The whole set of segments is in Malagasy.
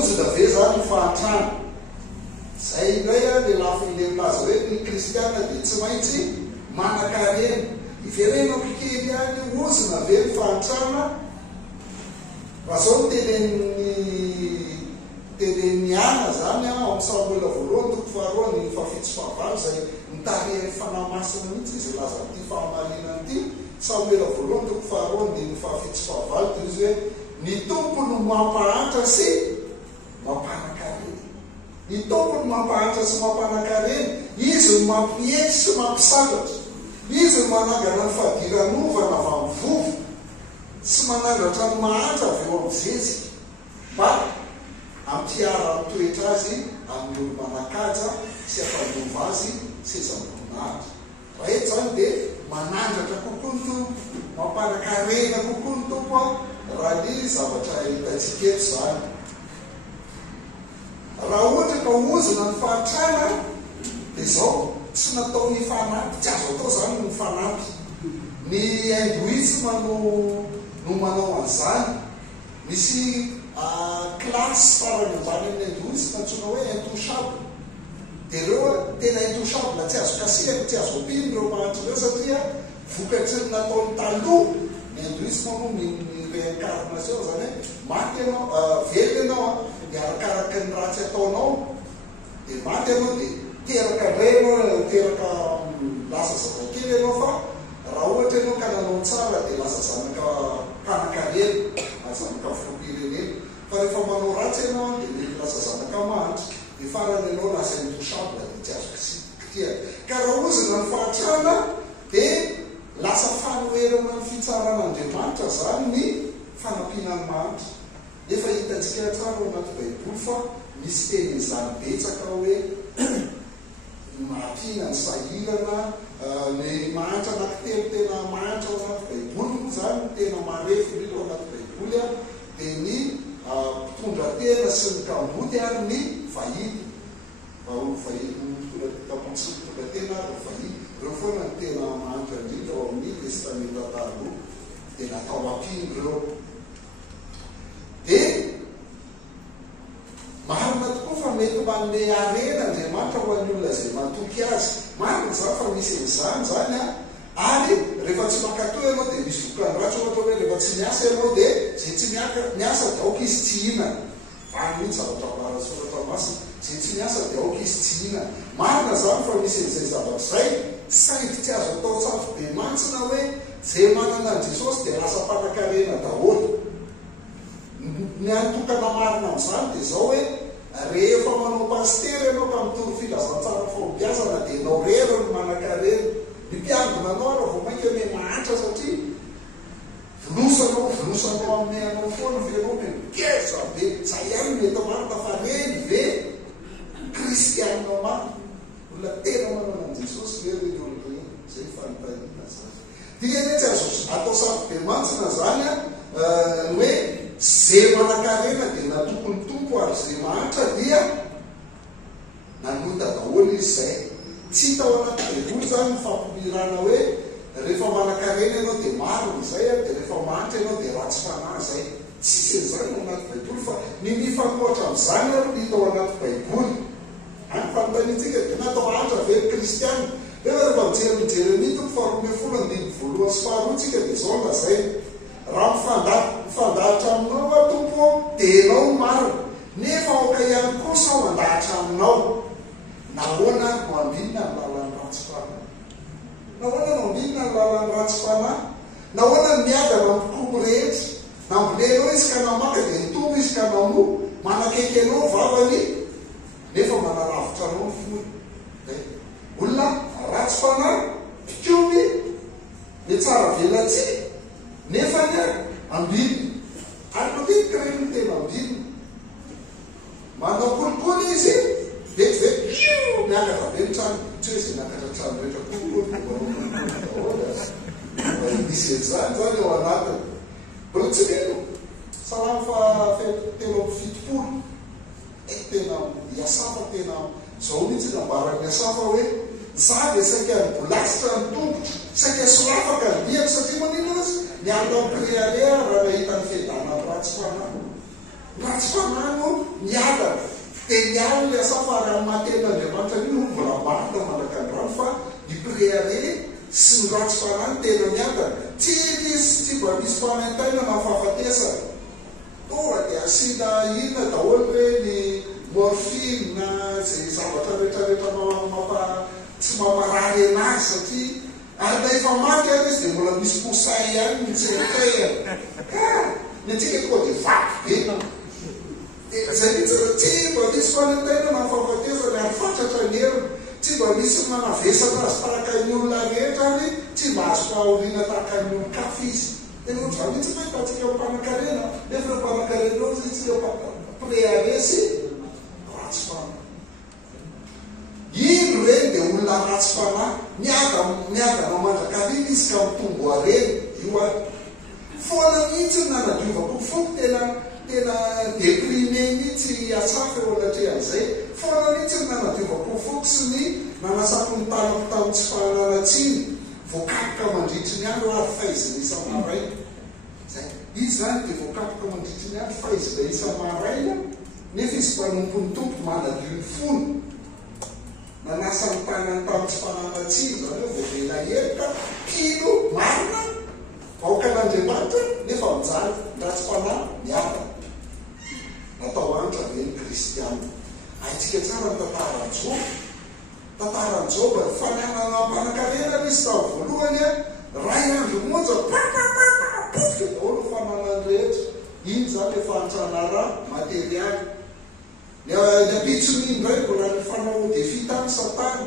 ozona ve zany fahatrana zay indray a le lafa ile milaza hoe ny kristiana dia tsy maintsy manan-karena iverenako kely any ozona ve ny fahatrana fa zao tenen'ny ana zany a amin'ny Samuela voalohany toko faharoa ny fafitsy fahavalo zay mitarehan'ny fanahy masina mihitsy izy laza ty fahamarinany ty Samuela voalohany toko faharoa ny fafitsy fahavalo toy izy hoe ny tompony mampahantra sy mampanan-karena ny tompony mampahantra sy mampanan-karena izy ny mampietsy sy mampisakatra izy ny manangana ny fahadiran'ovana avy amin'ny vovo sy manandratra ny mahantra avy eo amin'ny zezika mba ampiara mitoetra azy amin'ny olo manakaja sy ampandova azy sezam-boninahitra raha eto zany dia manandratra kokoa ny tompo mampanan-karena kokoa ny tompo a raha ny zavatra hitantsika eto zany raha ohatra ka ozona ny fahatrana dia zao tsy natao ny fanampy tsy azo atao zany ny fanampy ny hindoisme no manao an'izany misy klasy farany ambany amin'ny hindoisme antsoina hoe intouchable dia ireo tena intouchable tsy azo kasihako tsy azo ampiny ireo mahantra ireo satria vokatry ny nataony taloha ny hindoisme moa ny réincarnation zany hoe maty ianao velo ianao a dia arakaraky ny ratsy ataonao dia maty ianao dia teraka indray ianao teraka lasa zavakely ianao fa raha ohatra ianao ka nanao tsara dia lasa zanaka mpanan-karena na zanaka filopirenena fa rehefa manao ratsy ianao dia mety lasa zanaka mahantra dia farany ianao lasa intouchable dia tsy azo kitia ka raha ozona ny fahatrana dia lasa fanoherana ny fitsaran'Andriamanitra zany ny fanampianany mahantra efa hitantsika tsara ao anaty baiboly fa misy teny izany betsaka hoe mampina ny sahirana ny mahantra anankitelo tena mahantra ao anaty baiboly moa zany tena marefo rito ao anaty baiboly a dia ny mpitondra tena sy ny kambody ary ny vahiny kampody sy mpitondra tena ary vahiny ireo foana ny tena mahantra indrindra ao amin'ny testamenta taloha dia natao ampiny ireo dia marina tokoa fa mety manome arena Andriamanitra ho an'ny olona zay matoky azy marina zany fa misy an'izany zany a ary rehefa tsy mankatoy ianao dia misy vokany ratsy ohatra hoe rehefa tsy miasa ianao dia zay tsy miasa dia aoka izy tsy hihinana vany mihitsy zavatra marasoratra masina zay tsy miasa dia aoka izy tsy hihinana marina zany fa misy an'izay zavatra zay saingy tsy azo atao tsafo be mantsina hoe zay manana an' Jesosy dia lasa mpanan-karena daholo ny antokana marina amin'izany dia zao hoe rehefa manao pastery ianao ka mitoro filazantsara fahombiazana dia nao rero ny manan-karena ny mpiangona anao raha vao mainka me mahantra satria volosanao amin'ny anao foana venao me mikeza be zay ihany mety marina fa reny ve kristianina marina olona tena manana an' Jesosy ve reny olona zay fanontaniana zany dia ne tsy azo atao safo be mantsina zany a hoe zay manan-karena dia natokony tompo ary zay mahantra dia nanota daholo izy zay tsy hita ao anaty baiboly zany fampimirana hoe rehefa manan-karena ianao dia marina zay a dia rehefa mahantra ianao dia ratsy fanahy zay tsisy an'izany ao anaty baiboly fa ny mifanohatra amin'izany ary hita ao anaty baiboly any fanontaniantsika dia natao hantra ve kristiana rehefa mijery Jeremia toko faharoa folo andiny voalohany sy faharoatsika dia zao lazay raha mifandahatra aminao a tompo dia ianao marina nefa aoka ihany kosa ao andahatra aminao nahoana no ambinina ny lalan'ny ratsy fanahy nahoana no ambinina ny lalan'ny ratsy fanahy nahoana ny miadana mikobo rehetra nambolenao izy ka namaka dia nitombo izy ka namo manakaiky anao vavany nefa manalavitra anao ny foy olona ratsy fanahy mpikomy le tsara velatsy nefa ny ambinina ary matetika reny ny tena ambinina manao kolikoly izy vetivety miakatra be ny trano tsy hoe zay miakatra trano rehetra kolikoly misy zany zany ao anatiny mbola tsy mino salamy fa telo amin'ny fitopolo tena iasafa tena zao mihitsy nambarany iasafa hoe za dia saika bolasitra ny tongotra saika solafaka ny diako satria manino azy miarina amin'ny créalea raha nahita ny fiadanany ratsy fanahy no miady genial le safara amaten'Andriamanitra io volambarina malaka andrano fa ipreare sy ny ratsy fanany tena miatana tsy mba misy fanantaina mafafatesana ohatra dia asina inona daholo hoe ny morphine na zay zavatra rehetrarehetra tsy mamparary anazy satria ary na efa maty any izy dia mbola misy posay ihany mitseritreana ny atsika koa dia vaky be zay mihitsy tsy mba misy fanantaina mafafatesana ary fatratra ny heriny tsy mba misy manavesana azy tahaka ny olona rehetra any tsy mba azo fahoriana tahaka ny olon-kafa izy tena ohatra zany mihitsy fahitantsika mmpanakarena nefa mmpanakarena ao izy tsika préaresy ratsy fanahy ino reny dia olona ratsy fanahy miadana mandrakariana izy ka mitombo areny io any foana mihitsy ny nanadiovako foko tena déprimé mihitsy atsaka eo anatrehan'izay foana mihitsy ny nanadiovako foko sy ny nanasako ny tanako tamin'ny tsy fahananatsiny voakapoka mandritry ny andro ary faizina isa-maraina zay izy zany dia voakapoka mandritry ny andro faizina isa-maraina nefa izy mpanompon'ny tompo manadio ny fony nanasa ny tanany tamin'ny tsy fahananatsiny zany hoe voavela herika kilo marina vaoka n'Andriamanitra nefa mijaly ratsy fanahy miarana natao anitra ve ny kristiana aitsika tsara ny tantaran'ny Joba fananana mpanankarena izy tao voalohany ray andro monja potika daholo fananany rehetra iny zany le fanitranara materialy ny apitsony indray mbola ny fanao defita ny satana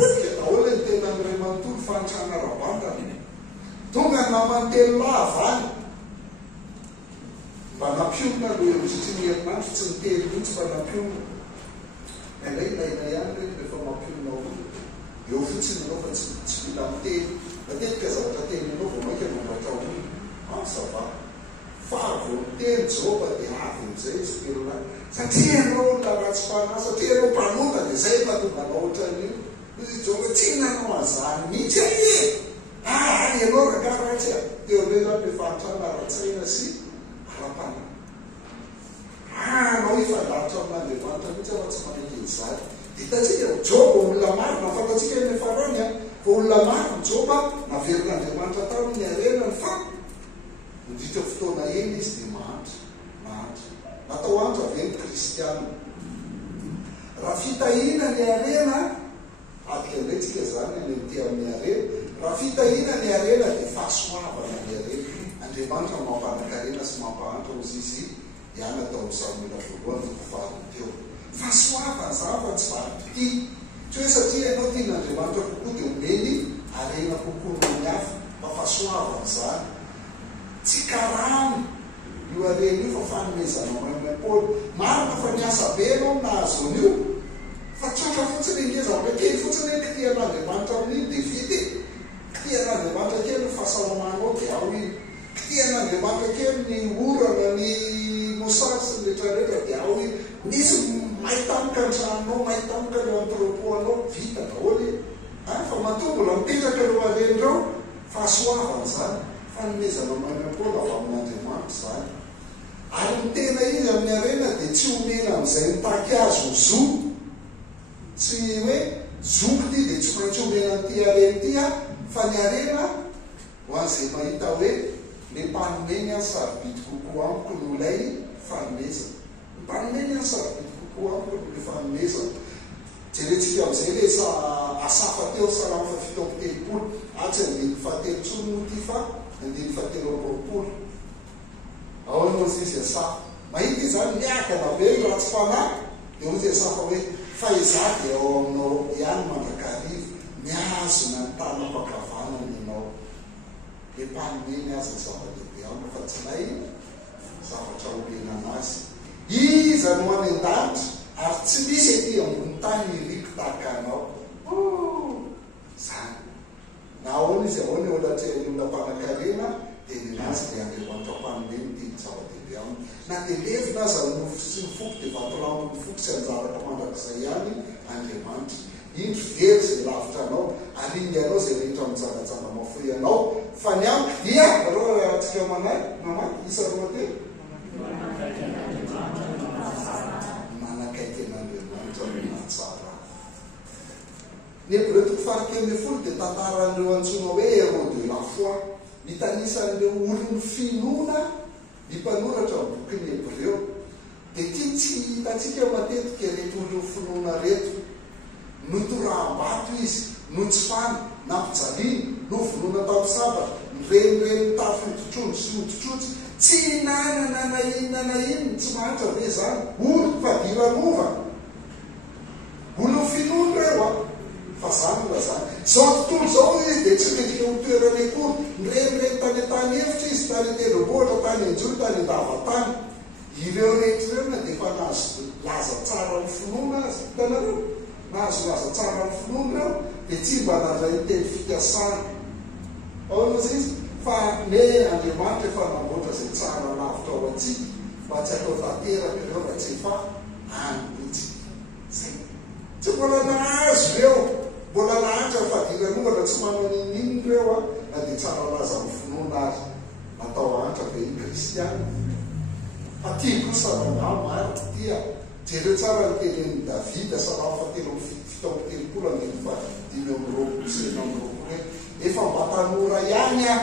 potika daholo ny tena nyray manontolo fanitranara-bandana tonga namantelo lavany mba nampionona aloha satria ny herinandro tsy nitely mihitsy mba nampionona indray ilaina ihany reny rehefa mampionona olo eo fotsiny anao fa tsy mila mitely matetika zavatra teny anao vao maika mandratra olo sava fa vao miteny Joba dia avy am'izay izy telona satria anao olona ratsy fanahy satria anao mpanota dia zay mahatonga anao ohatran'io izy Joba tsy nanao an'izany mihitsy ay ianao rakaratsy teo le zany le fanitrana ara-tsaina sy ara-panahy anao ifandaritra amin'Andriamanitra mihitsy afa tsy manakely zany ditatsika Joba olona marina fantatsika ny farany fa olona marina Joba naverin'Andriamanitra tao ny arenany fa nidritra fotoana eny izy dia mahantra natao antra ve ny kristiana raha fitahina ny arena atika ndraytsika zany any amty amin'ny arena raha fitahina ny arena dia fahasoavana ny arena Andriamanitra mampanankarena sy mampahantra ozy izy ihany atao Samuela voalohany faharoa teo fahasoavana zava tsy vahampity tsy hoe satria ianao tian'Andriamanitra kokoa dia omeny arena kokoa noho ny hafa fa fahasoavana zany tsy karany io arena io fa fanomezana maimaimpôly marina fa miasa be anao nahazon'io fa tsotra fotsiny nge zavatra kely fotsiny hoe kitian'Andriamanitra amin'iny dia vity kitian'Andriamanitra kely ny fahasalamanao dia ao iny kitian'Andriamanitra kely ny orana ny mosary sy ny rehetrarehetra dia ao iny misy maitamika ny tranonao maitamika leo antropoanao vita daholo fa matombola mipetraka leo arenireo fahasoavana zany fanomezana maimaimpôly avy amin'Andriamanitra zany ary ny tena izy amin'ny arena dia tsy omena amin'izay mitaky azy ho zo tsy hoe zoko ty dia tsy maintsy omena n'ty arena ty fa ny arena ho an'izay mahita hoe le mpanomeny any sarobidy kokoa amiko no ilay fanomezana ny mpanomeny any sarobidy kokoa amiko no le fanomezana jerentsika amin'izay le asafa teo salamy fa fito amby telopolo atsy andiny fahatelotsony no ty fa andiny fahatelo amby roapolo ao nozy izy asafa mahity zany miakana be ratsy fanahy dia ozy asafa hoe fa izady ao aminao ihany mandrakarivo miazona ny tanam-pakavanana ianao le mpanomeny azy ny zava-dehibe amiko fa tsy nay zavatra omena anazy iza no any an-danitra ary tsy misy aty ambony tany iriko tahaka anao zany na ahoana izy ahoana eo latrehan'ny olona mpanakarena dia ninazy dia Andriamanitra mpanomeny tiny zava-dehibe amiko na dia levina aza nofo sy ny foko dia vatolampony foko sy anjaraka mandrak'izay ihany Andriamanitra indro very zay lavitra anao aringy anao zay rehetra mijanajana mafoy anao fa ny amiko dia aloha atsika manay mamay isa roa telo akaikin'Andriamanitra natsara. Ny Hébreu 11 dia tantaran'ireo antsoina hoe héros de la foi, mitanisan'ireo olony finoana ny mpanoratra ny bokin'ny Hébreu. Dia tia tsy hitantsika matetika reto olony finoana reto. Notoraham-bato izy, no tsy fany, nampijaliana, no vonoana tampisabatra, reny tafototrony sy ototrotsy, tsy hinanana na inona, tsy mahantra ve zany, olo fadiranova. Olony finoana reo a. Fa zany la zany. Zao tontolo zao izy dia tsy mendrika ho toerana akory. Reny tany hevitra izy, tany tendrombohitra, tany anjory, tany andavatany. Ireo rehetra ireo na dia efa nahazo laza tsara ny finoana azy. Hitanareo? Nahazo laza tsara ny finoana reo, dia tsy mba nandray ny teny fikasana. Ao izy izy, fa ne Andriamanitra efa namboatra izay tsara lavitra ao antsika, mba tsy atao tanteraka ireo fa tsy efa any mihitsy. Zay. Tsy mbola nahazo ireo. Mbola lahatra fadiranova tsy manao ninino ireo a, na dia tsara laza ny finoana azy. Natao hantra be ny kristiana. Fa tia kosa rangamo maro tia. Jereo tsara ny telen'i Davida Salamo 7:7 efa mba tanora ihany a,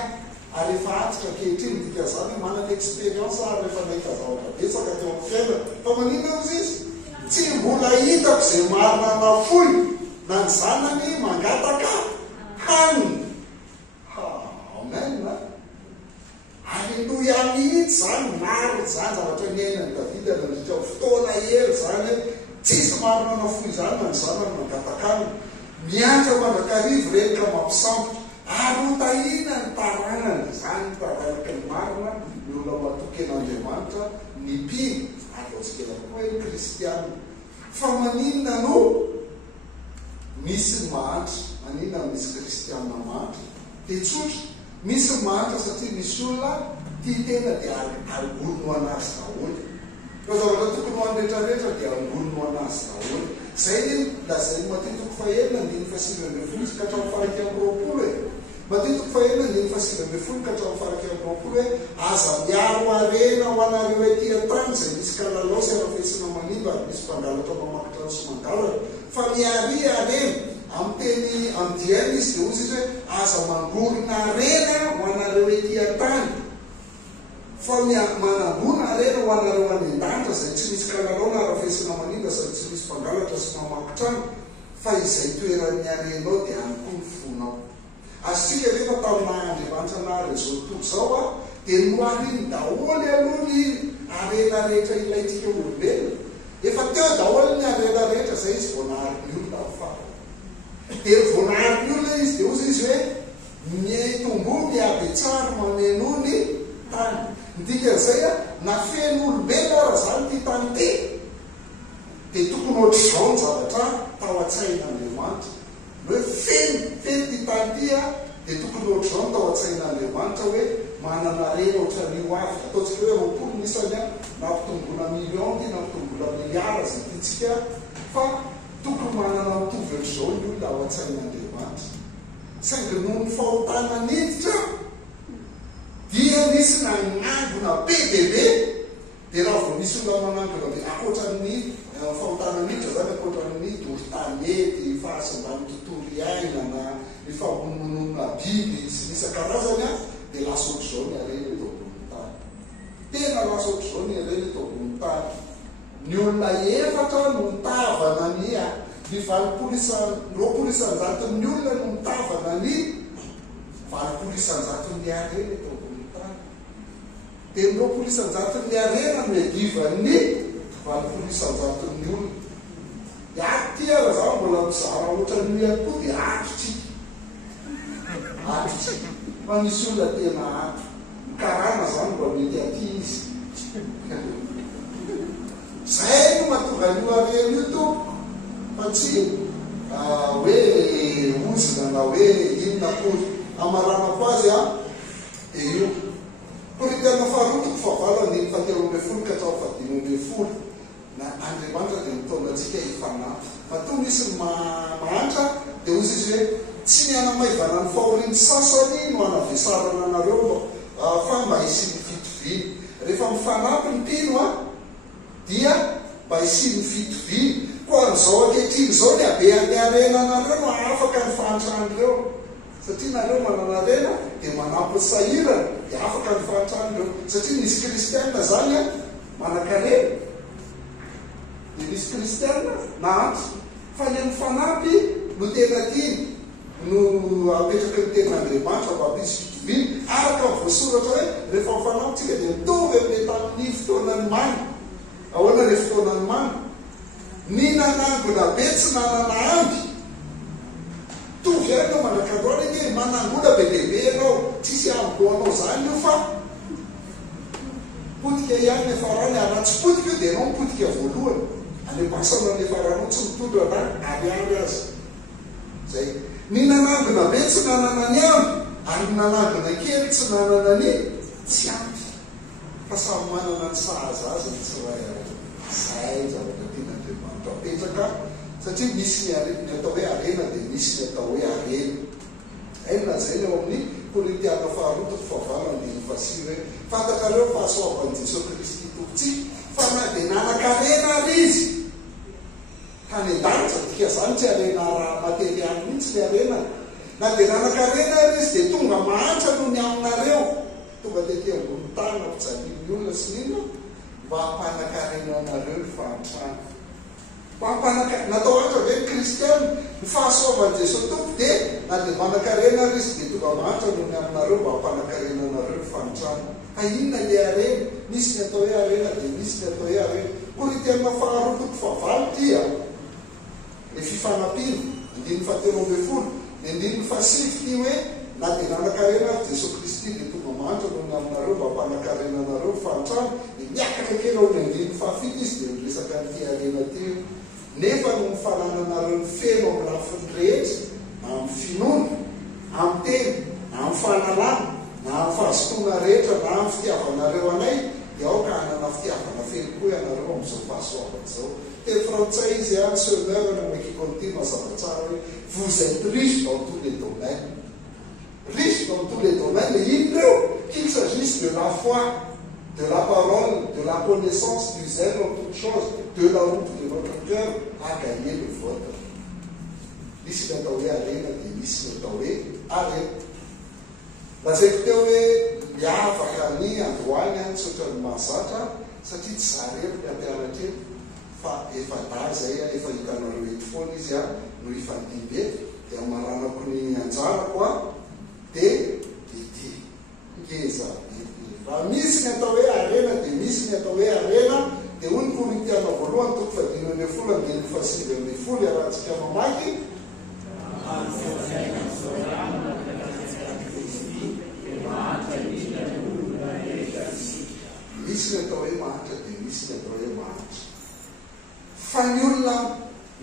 ary efa antitra kehitriny dika zany manana expérience ary rehefa nahita zavatra betsaka teo amin'ny fiainana. Fa maninona izy izy? Tsy mbola hitako izay marina nafoy na ny zanany mangataka haniny. Amen na. Alleluia mihitsy zany, maro zany zavatra niainan'i Davida nandritra fotoana hely zany, tsisy marina nafoy zany na ny zanany mangataka haniny. Miantra mandrakarivo reny ka mampisambotra. Ary hotahina ny taranany zany taranaka ny marina ny olona matoky an'Andriamanitra ny mpino ary ohatsikela koa hoe ny kristiana. Fa maninona no misy ny mahantra, maninona misy kristiana mahantra? Dia tsotra, misy ny mahantra satria misy olona tia tena dia angono anazy daholo. Fa zavatra tokony ho any rehetrarehetra dia angono anazy daholo. Zay lazay Matthieu 1:9-20 ka hatramin'ny 20 Matthieu 1:9-20 ka hatramin'ny 20 aza miaro arena ho anareo etỳ an-tany izay misy kalalao sy arafesina manimba ary misy mpangalatra mamakitra ny sy mangalatra. Fa miary arena amin'ny teny andiana izy dia ozy izy hoe aza mangorona arena ho anareo etỳ an-tany. Fa manangona arena ho anareo any an-danitra izay tsy misy kalalao na arafesina manimba sady tsy misy mpangalatra sy mamakitra. Fa izay toeran'ny arenao dia any koa ny fonao. Asika rehefa tamin'Andriamanitra nahary izao tontolo zao a, dia nohariny daholy aloha ny arena rehetra ilayntsika olombelona. Efa teo daholy ny arena rehetra zay izy vao nahariny olona afara. Dia vao nahariny olona izy dia ozy izy hoe mitombo miaby tsara mameno ny tany. Dikan'izay a, na feno olombelona raha zany ty tany ty, dia tokony ohatr'izao ny zavatra tao an-tsain'Andriamanitra. Hoe feno ty tany ty a, dia tokony ohatr'izao ny tao an-tsain'Andriamanitra hoe manana rena ohatran'io avy. Ataontsika hoe roapolo nisany a, nampitombola million ty, nampitombola miliara zay titsika, fa tokony manana mitovy ohatr'izao ny olona ao an-tsain'Andriamanitra. Saingy noho ny fahotana niditra dia nisy nanangona be dia be. Dia raha vao misy olona manangona be akoatran'ny fahotana niditra zany, akoatran'ny dorotanety, fahasamban'ny tontolo iainana, ny fahamononona biby sy isan-karazany a, dia lasa ohatr'izao ny arena eto ambony tany. Tena lasa ohatr'izao ny arena eto ambony tany. Ny olona efatra no mitavana ny 20-roapolo isan-jaton'ny olona no mitavana ny 20 isan-jaton'ny arena eto ambony tany. Dia ny 20 isan-jaton'ny arena no edivan'ny 20 isan-jaton'ny olona. Ato tia raha zao mbola mizara ohatran'io ihany koa dia atotsika. Atotsika. Fa misy olona tena ato. Karana zany mba mety aty izy. Zay no mahatonga an'io arena io tompo. Fa tsy hoe ozina na hoe inona kory. Amaranako azy a, dia io. Korintiana faharotoko fahavalany 17 ka hatramin'ny 15. Na Andriamanitra dia mitondra antsika hifanampy. Fa toa misy ny mahantra dia ozy izy hoe tsy nianamaivana ny fahoriany sasany no anavesarana anareo fa mba hisy ny fitoviana. Rehefa mifanampy ny mpino a, dia mba hisiny fitoviny koa an'izao ankehitriny izao ny abean'ny arena nareo no afaka ny fahantrandreo satria nareo manana arena dia manampy sahirana dia afaka ny fahantrandreo satria nisy kristianina zany a manan-karena dia nisy kristianina nahantsy fa ny amin'ny fanampy no tena tiany no apetraka ny ten'Andriamanitra mba hampisy fitoviny araka voasoratra hoe rehefa mifanampytsika dia mitovy amin'ny tamin'ny fotoanany mamy ahoana le fotoanany mamy ny nanangona be tsy nanana amby tovy ary no manakandroana iny manangona be lehibe ianao tsisy amboanao zany io fa potika ihany le farany anatsy potika io dia ianao mipotika voalohany alebasana le faranao tsy mitondra na ariary azy zay ny nanangona be tsy nanana ny amby ary ny nanangona kely tsy nanana ny tsy ampy fa samy manana ny sahaza azy ny tsiray zay zavatra tian'Andriamanitra apetraka satria misy ny atao hoe arena dia misy ny atao hoe arena aina zay eo amin'ny Korintiana faharoa fahavalo andiny fasiro hoe fantakareo fahasoavan'i Jesosy Kristy tompontsika fa na dia nanan-karena ary izy tany an-danitra dika zany tsy arena raha materialy mihitsy ny arena na dia nanan-karena ary izy dia tonga mahantra no ny aminareo tonga tetỳ ambony tany nampijaniny olona sy nino mba hampanankarena anareo ny fahantrana natao ohatra hoe kristiana ny fahasoavan'i Jesosy tompo dia na dia manan-karena ary izy dia tonga mahantra no ny aminareo mba hampanankarena anareo ny fahantrana fa inona le arena misy ny atao hoe arena dia misy ny atao hoe arena Korintiana faharoa toko fahavalo dia le fifanampiana andiny fahatelo ambin'ny folo ny andiny fahasivy ty hoe na dia nanan-karena ary Jesosy Kristy dia tonga mahantra no ny aminareo mba hampanankarena anareo ny fahantrana dia miakatra kely ao ny andiny fahafito izy dia miresaka nyty arena ty nefa no mifanananareo ny feno amin'ny lafiny rehetra na amin'ny finoana amin'ny teny na amin'ny fahalalana na amin'ny fahazotoana rehetra na amin'ny fitiavanareo anay dia aoka hanana fitiavana feno koa ianareo amin'izao fahasoavana zao teny frantsay izy a sonneur no meki continue zavatsara hoe vous êtes riche dans tous les domaines riche dans tous les domaines et inreo qu'il s'agisse de la foi de la parole, de la connaissance, du zèle en toutes choses, de la route de votre cœur à gagner le vôtre. Misy ny atao hoe arena dia misy ny atao hoe arena. Lazaiko teo hoe miavaka ny androany any tsotra ny mahazatra satria tsy zareo ny ampianatra eny fa efa da zay efa hitanareo eto foana izy a no ifandimby eto dia maranako ny anjarako a dia didy ngeza raha misy ny atao hoe arena dia misy ny atao hoe arena dia hoy ny Korintiana voalohany toko fadimy ambin'ny folo andiny fasivy ambin'ny folo arahantsika mamaky misy ny atao hoe mahantra dia misy ny atao hoe mahantra fa ny olona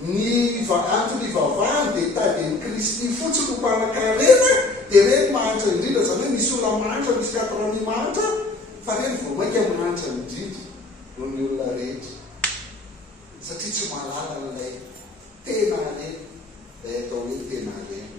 antony ivavahany dia taden'ny Kristy fotsiny no mpanan-karena dia reny mahantra indrindra zany hoe misy olona mahantra misy katrany mahantra fa reny vao mainka mahantra indrindra noho ny olona rehetra satria tsy mahalala n'ilay tena arena ilay atao hoe tena arena